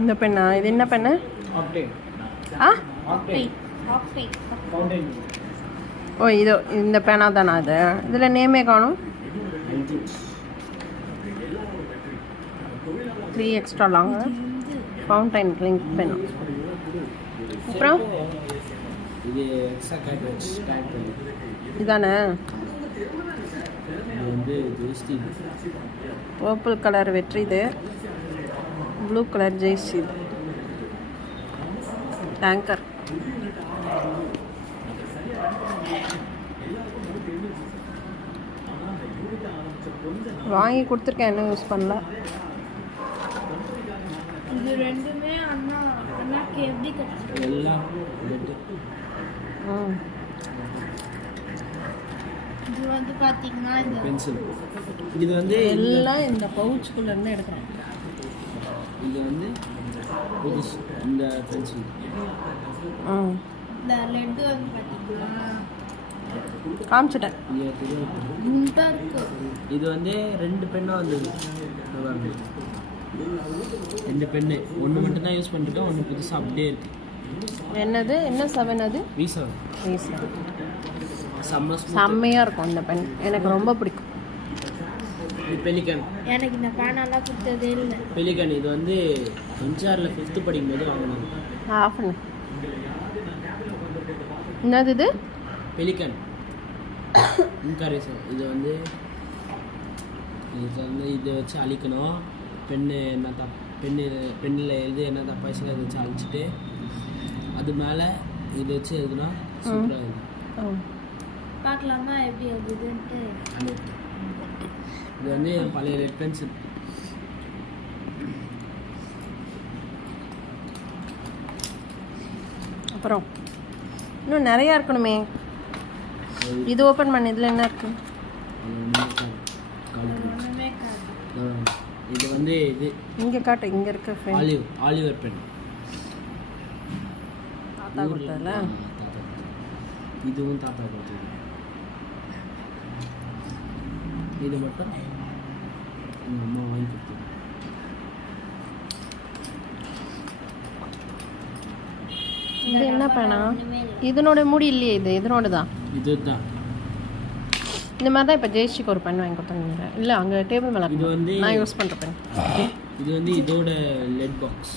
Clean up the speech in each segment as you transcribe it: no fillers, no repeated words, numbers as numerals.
இந்த பெண்ணா? இது என்ன பெண்ணு? ஆ ஓ இதோ இந்த பேனா தானா அது? இதில் நேமே காணும். 3 extra long fountain link pen. அப்புறம் இதானே பர்பிள் கலர் வெற்றி, இது ப்ளூ கலர் ஜெய்சி, டேங்கர். வாங்கி கொடுத்துருக்கேன், இன்னும் யூஸ் பண்ணல. இது ரெண்டுமே அண்ணாக்கு எப்படி எல்லாம் இது வந்து பாத்தீங்கன்னா இந்த பென்சில், இது வந்து எல்லாம் இந்த பவுச்சுக்குள்ள இருந்து எடுக்கிறோம். இது வந்து இந்த பென்சில், இந்த லெட் வந்து பாத்தீங்கன்னா காமிச்சிட்டேன். முண்டா இருக்கு. இது வந்து 2 பென்னா வந்தது. 2 பென்னு, ஒன்று மட்டும் தான் யூஸ் பண்ணிருக்கேன், ஒன்று புதுசாக அப்படியே இருக்கு. என்னது? என்ன 7 அது? V7. செம்மையாக இருக்கும் இந்த பென், எனக்கு ரொம்ப பிடிக்கும். பெலிகன், எனக்கு இந்த பேனெல்லாம் கொடுத்ததே இல்லை. பெலிகன் இது வந்து 5th 5th படிக்கும்போது வாங்கினது. ஆஃப் பண்ணு. என்னது இது? பெலிகன் இன்காரேசன். இது வந்து இதை வச்சு அழிக்கணும். பெண்ணு என்ன பெண்ணில் எழுதி என்ன தப்பாச்சுன்னா இதை வச்சு அழிச்சிட்டு அது மேலே இதை வச்சு எழுதுனா சூப்பராக இருக்கும். பார்க்கலாமா எப்படி எழுதுன்ட்டு. இது வந்து என் பழைய ரெட் பென்சில். அப்புறம் இன்னும் நிறையா இருக்கணுமே. இது ஓப்பன் பண்ணி இதில் என்ன இருக்கு? இது வந்து இது இங்கே காட்டு, இங்கே இருக்க ஆலிவர் பென். தாத்தா கொடுத்ததுல இதுவும் தாத்தா கொடுத்தது. இது மட்டும் எங்கள் அம்மா வாங்கி கொடுத்தது. இது என்ன பேனா? இதனோட மூடி இல்லையே, இது இதனோட தான். இதுதான் இந்த மாதிரி தான் இப்போ ஜெயஸ்ரீக்கு ஒரு பென் வாங்கி கொடுத்தாங்க. இல்லை அங்கே டேபிள் மேலே இது வந்து நான் யூஸ் பண்ணுற பென். இது வந்து இதோட லெட் பாக்ஸ்.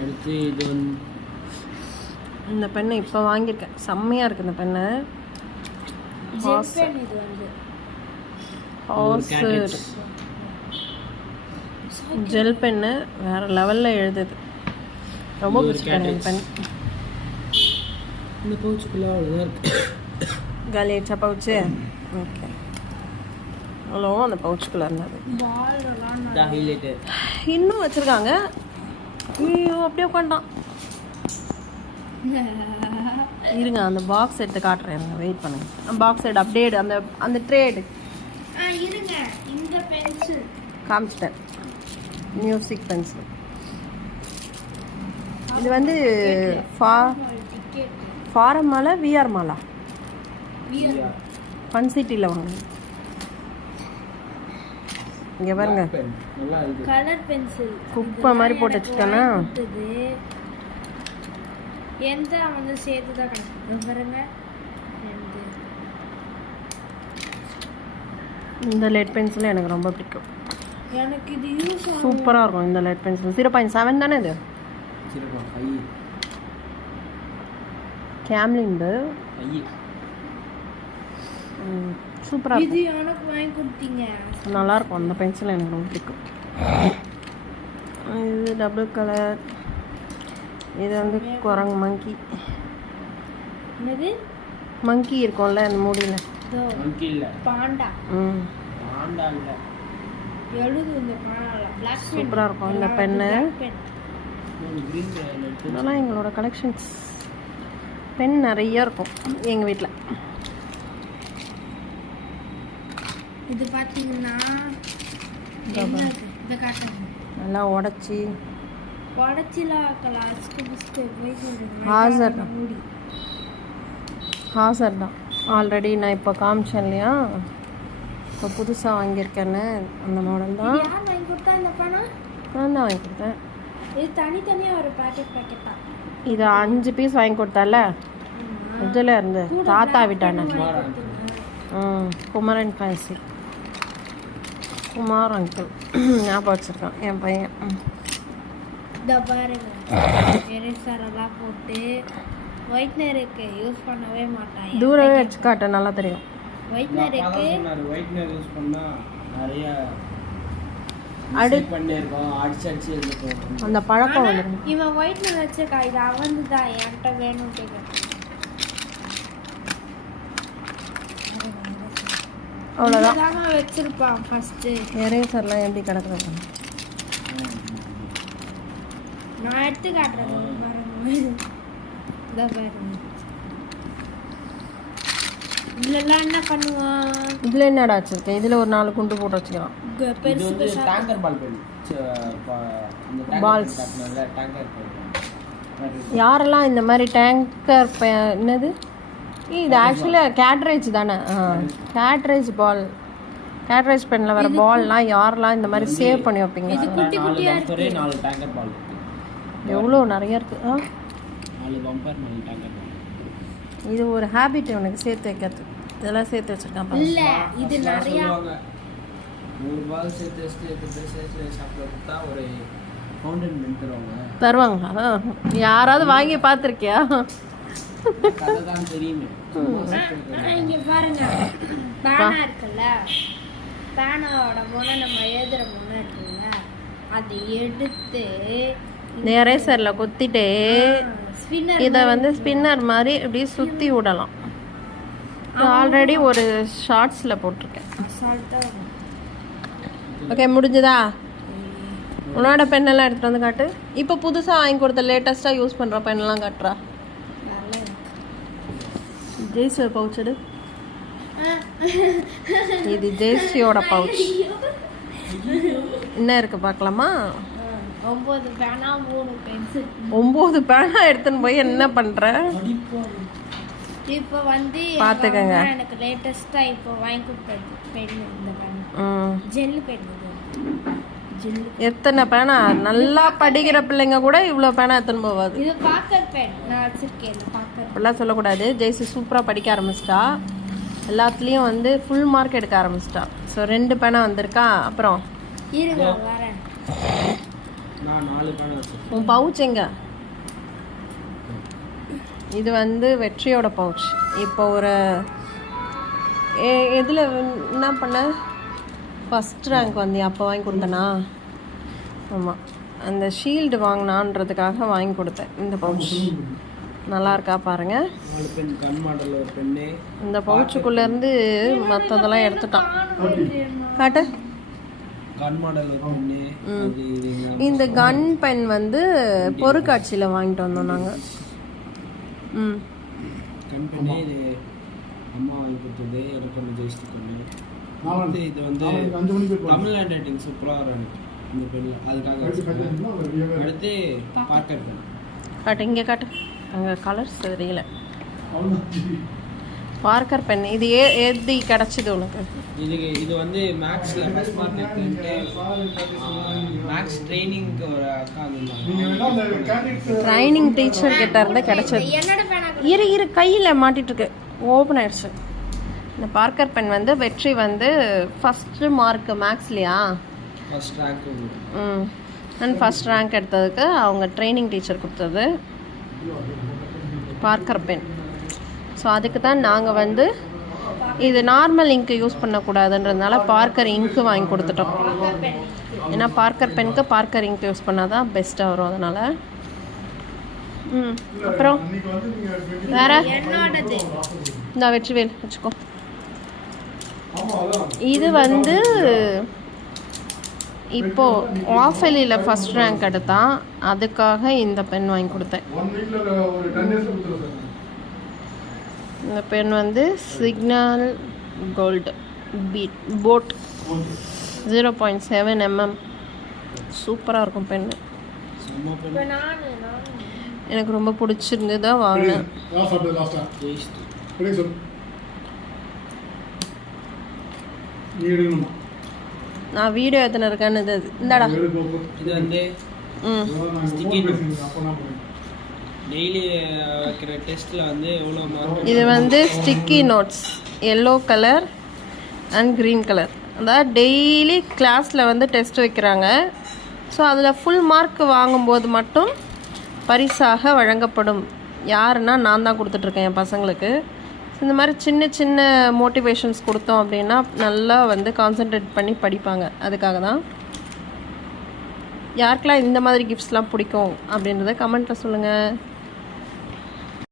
அடுத்து இது வந்து இந்த பெண்ணை இப்போ வாங்கியிருக்கேன், செம்மையாக இருக்குது இந்த பெண்ணு. ஜெல் பென்னு வேறு லெவலில் எழுதுது, ரொம்ப பிடிச்சிருக்கேன் இந்த பென். இந்த பவுச்சுக்குள்ளே அவ்வளோதான் இருக்குது. காலி ஆயிடுச்சா பவுச்சு? ஓகே, அவ்வளோ அந்த பவுச்சுக்குள்ளே இருந்தது. ஹைலைட்டர் இன்னும் வச்சுருக்காங்க. ஐயோ அப்படியே உட்காண்டான். இருங்க அந்த பாக்ஸ் எடுத்து காட்டுறேன், இருங்க வெயிட் பண்ணுங்க. பாக்ஸ் எடு, அப்டேட் அந்த ட்ரே எடு. இருங்க, இந்த பென்சில் காமிச்சிட்டேன், மியூசிக் பென்சில். இது வந்து ஃபாரம் மாலா விஆர் மாலா ஃபன் சிட்டியில் வாங்க. இங்கே பாருங்க, கலர் பென்சில் குப்பை மாதிரி போட்டு வச்சுட்டேன்னா எந்த வந்து சேர்த்து தான் கிடைக்கும் பாருங்க. இந்த லெட் பென்சில் எனக்கு ரொம்ப பிடிக்கும். எனக்கு இது யூஸ் சூப்பராக இருக்கும் இந்த லெட் பென்சில். 0.7 தானே இது? கேம்லின்டு சூப்பராக இது இருக்கும், எனக்கு வாங்கி கொடுத்தீங்க. நல்லாயிருக்கும். அந்த பென்சில் எனக்கு ரொம்ப பிடிக்கும். இது டபுள் கலர். இது வந்து குரங்கு மங்கி. என்னது? மங்கி இருக்கும்ல அந்த மூடியில். பாண்டா. பாண்டா இல்லை, எழுது இந்த பாண்டால. பிளாக் சூப்பராக இருக்கும் இந்த பென்னு. இதெல்லாம் எங்களோட கலெக்ஷன்ஸ். பென் நிறைய இருக்கும் எங்கள் வீட்டில். இது பார்த்தீங்கன்னா இதை காட்டுங்க. நல்லா உடச்சி உடச்சிலாம் கிளாஸ்க்கு பிஸ்கட் போய் ஹாசர் மூடி ஹாசர் தான். ஆல்ரெடி நான் இப்போ காமிச்சேன் இல்லையா, இப்போ புதுசாக வாங்கியிருக்கேன்னு அந்த மாடல் தான். யார் வாங்கி கொடுத்தா இந்த பணம்? நான் தான் வாங்கி கொடுத்தேன். இது தனித்தனியாக ஒரு பேக்கெட்டா? இது 5 பீஸ் வாங்கி கொடுத்தால, இதில் இருந்து தாத்தா விட்டானே. குமரன் ஃபேன்சி குமார் அங்கிள் ஞாபகம் வச்சுருக்கான் என் பையன். இந்த பாருங்க, எரேசரெல்லாம் போட்டு ஒயிட்னருக்கு யூஸ் பண்ணவே மாட்டான். தூரவே வச்சு காட்ட நல்லா தெரியும். ஒயிட்னருக்கு ஒயிட்னர் யூஸ் பண்ணா நிறைய அடி பண்ணிருக்கோம், அடிச்சு இருக்கும். அந்த பழக்கம் வந்துடும். இவன் ஒயிட்னர் வச்சிருக்கா, இது அவந்து தான் என்கிட்ட வேணும் கேட்க. அவ்வளோதான் வச்சிருப்பான் ஃபர்ஸ்ட். எரேசர்லாம் எப்படி கிடக்குறது நான் எடுத்து காட்டுறேன் பாருங்க. இதை பாருங்க, இதுலலாம் என்ன பண்ணுவான்? இதில் என்னடா வச்சுருக்கேன்? இதில் ஒரு 4 குண்டு போட்டு வச்சுக்கலாம். பெருசு பெருசா tanker ball pen balls. Tanker யாரெல்லாம் இந்த மாதிரி டேங்கர் என்னது இது ஆக்சுவலாக கேட்ரேஜ் தானே. கேட்ரேஜ் பால், கேட்ரேஜ் பெனில் வர பால்லாம் யாரெல்லாம் இந்த மாதிரி சேவ் பண்ணி வைப்பீங்க? குட்டி குட்டியா இருக்கு. 4 டேங்கர் பால் எவ்வளோ நிறைய இருக்குது. 4 பம்பர் 4 டேங்கர் பால். இது ஒரு ஹேபிட் உனக்கு சேர்த்து வைக்கிறது. இதெல்லாம் சேர்த்து வச்சுருக்கான். இல்ல இது நிறைய 100 பால் சேர்த்து வச்சுட்டு சாப்பிட கொடுத்தா ஒரு ஃபவுண்டன் பென் தருவாங்களா? யாராவது வாங்கி பார்த்துருக்கியா? அதுதான் தெரியுமே. இங்க பாருங்க, பேனா இருக்குல்ல, பேனாவோட முனை நம்ம எழுதுற முனை இருக்குல்ல, அதை எடுத்து எரேசரில் குத்திட்டு இதை வந்து ஸ்பின்னர் மாதிரி இப்படி சுற்றி விடலாம். ஆல்ரெடி ஒரு ஷார்ட்ஸில் போட்டிருக்கேன். ஓகே, முடிஞ்சுதா? உன்னோட பெண்ணெல்லாம் எடுத்துகிட்டு வந்து காட்டு. இப்போ புதுசாக வாங்கி கொடுத்த லேட்டஸ்ட்டாக யூஸ் பண்ணுற பெண்ணெல்லாம் காட்டுறா. ஜெய்சி பவுச் எடு. இது ஜெய்சியோட பவுச். என்ன இருக்கு பார்க்கலாமா? 9 பேனா 3 பென்சில். 9 பேனா எடுத்துன்னு போய் என்ன பண்ற? இப்போ வந்து பாத்துக்கங்க, எனக்கு லேட்டஸ்டா இப்போ வாங்கி கொடுத்தது பென். இந்த பேனா ஜெல் பென். எத்தனை பேனா? நல்லா படிக்கிற பிள்ளைங்க கூட இவ்வளோ பேனா எடுத்துன்னு போவாது. இது பாக்கர் பென் நான் வச்சிருக்கேன். பாக்கர் அப்படிலாம் சொல்லக்கூடாது. ஜெய்சி சூப்பராக படிக்க ஆரம்பிச்சிட்டா, எல்லாத்துலேயும் வந்து ஃபுல் மார்க் எடுக்க ஆரம்பிச்சிட்டா. ஸோ 2 பேனா வந்திருக்கா. அப்புறம் இருங்க வரேன். நான் 4 பேனா வச்சிருக்கேன். உன் பவுச் எங்க? இது வந்து வெற்றியோட பவுச். இப்போ ஒரு எதில் என்ன பண்ண? ஃபஸ்ட் ரேங்க் வந்தியா? அப்போ வாங்கி கொடுத்தனா? ஆமாம், அந்த ஷீல்டு வாங்கினான்றதுக்காக வாங்கி கொடுத்தேன். இந்த பவுச் நல்லா இருக்கா பாருங்க. 4 பென் கன் மாடல் ஒரு பென்னு. இந்த பவுச்சுக்குள்ளேருந்து மற்றதெல்லாம் எடுத்துட்டான். காட்டு. கன் மாடல் ஒரு பென்னு. இந்த கன் பென் வந்து பொருட்காட்சியில் வாங்கிட்டு வந்தோம் நாங்கள். கன் பென்னு இது அம்மா வாங்கி கொடுத்தது. எனக்கு ஒன்று ஜெயிச்சு கொண்டு இது வந்து தமிழ் ஹேண்ட் ரைட்டிங் சூப்பராக இருக்கும் இந்த பெண்ணில். அதுக்காக அடுத்து பார்க்கர் பென். காட்டு, இங்கே காட்டு. அங்கே கலர்ஸ் தெரியல. பார்க்கர் பென் இது எது கிடச்சிது உனக்கு? இது வந்து மேக்ஸில் ஃபஸ்ட் மார்க் எடுத்துட்டு மேக்ஸ் ட்ரைனிங்க்கு ஒரு அக்கா இருந்தாங்க. ட்ரைனிங் டீச்சர் கிட்ட இருந்தால் கிடச்சது. என்னோட பேனா இரு கையில் மாட்டிகிட்ருக்கு, ஓப்பன் ஆயிடுச்சு. இந்த பார்க்கர் பென் வந்து வெற்றி வந்து ஃபஸ்ட்டு மார்க் மேக்ஸ்லையா ஃபஸ்ட் ரேங்க். நான் ஃபஸ்ட் ரேங்க் எடுத்ததுக்கு அவங்க ட்ரைனிங் டீச்சர் கொடுத்தது பார்க்கர் பென். ஸோ அதுக்கு தான் நாங்கள் வந்து இது நார்மல் இங்க்கு யூஸ் பண்ணக்கூடாதுன்றதுனால பார்க்கர் இங்க்கு வாங்கி கொடுத்துட்டோம். ஏன்னா பார்க்கர் பெனுக்கு பார்க்கர் இங்க் யூஸ் பண்ணால் தான் பெஸ்ட்டாக வரும். அதனால் அப்புறம் வேற என்னோடது இந்த வெற்றிவேல் வச்சுக்கோ. இது வந்து இப்போ ஆஃபெலியில் ஃபஸ்ட் ரேங்க் எடுத்தான், அதுக்காக இந்த பென் வாங்கி கொடுத்தேன். இந்த பென் வந்து சிக்னல் கோல்டு போட் 0.7 mm. சூப்பராக இருக்கும் பென்னு. எனக்கு ரொம்ப பிடிச்சிருந்து தான் வாங்கினேன். நான் வீடியோ எத்தனை இருக்கேன்னு இந்தாடா. இது வந்து ஸ்டிக்கி டெய்லி வைக்கிற டெஸ்ட்டில் வந்து எவ்வளோ மார்க். இது வந்து sticky notes yellow colour and green colour. அதாவது டெய்லி கிளாஸில் வந்து டெஸ்ட் வைக்கிறாங்க. ஸோ அதில் ஃபுல் மார்க் வாங்கும்போது மட்டும் பரிசாக வழங்கப்படும். யாருன்னா நான் தான் கொடுத்துட்ருக்கேன் என் பசங்களுக்கு. இந்த மாதிரி சின்ன சின்ன மோட்டிவேஷன்ஸ் கொடுத்தோம் அப்படின்னா நல்லா வந்து கான்சென்ட்ரேட் பண்ணி படிப்பாங்க. அதுக்காக தான். யாருக்கெல்லாம் இந்த மாதிரி கிஃப்ட்ஸ்லாம் பிடிக்கும் அப்படின்றத கமெண்ட்டில் சொல்லுங்கள்.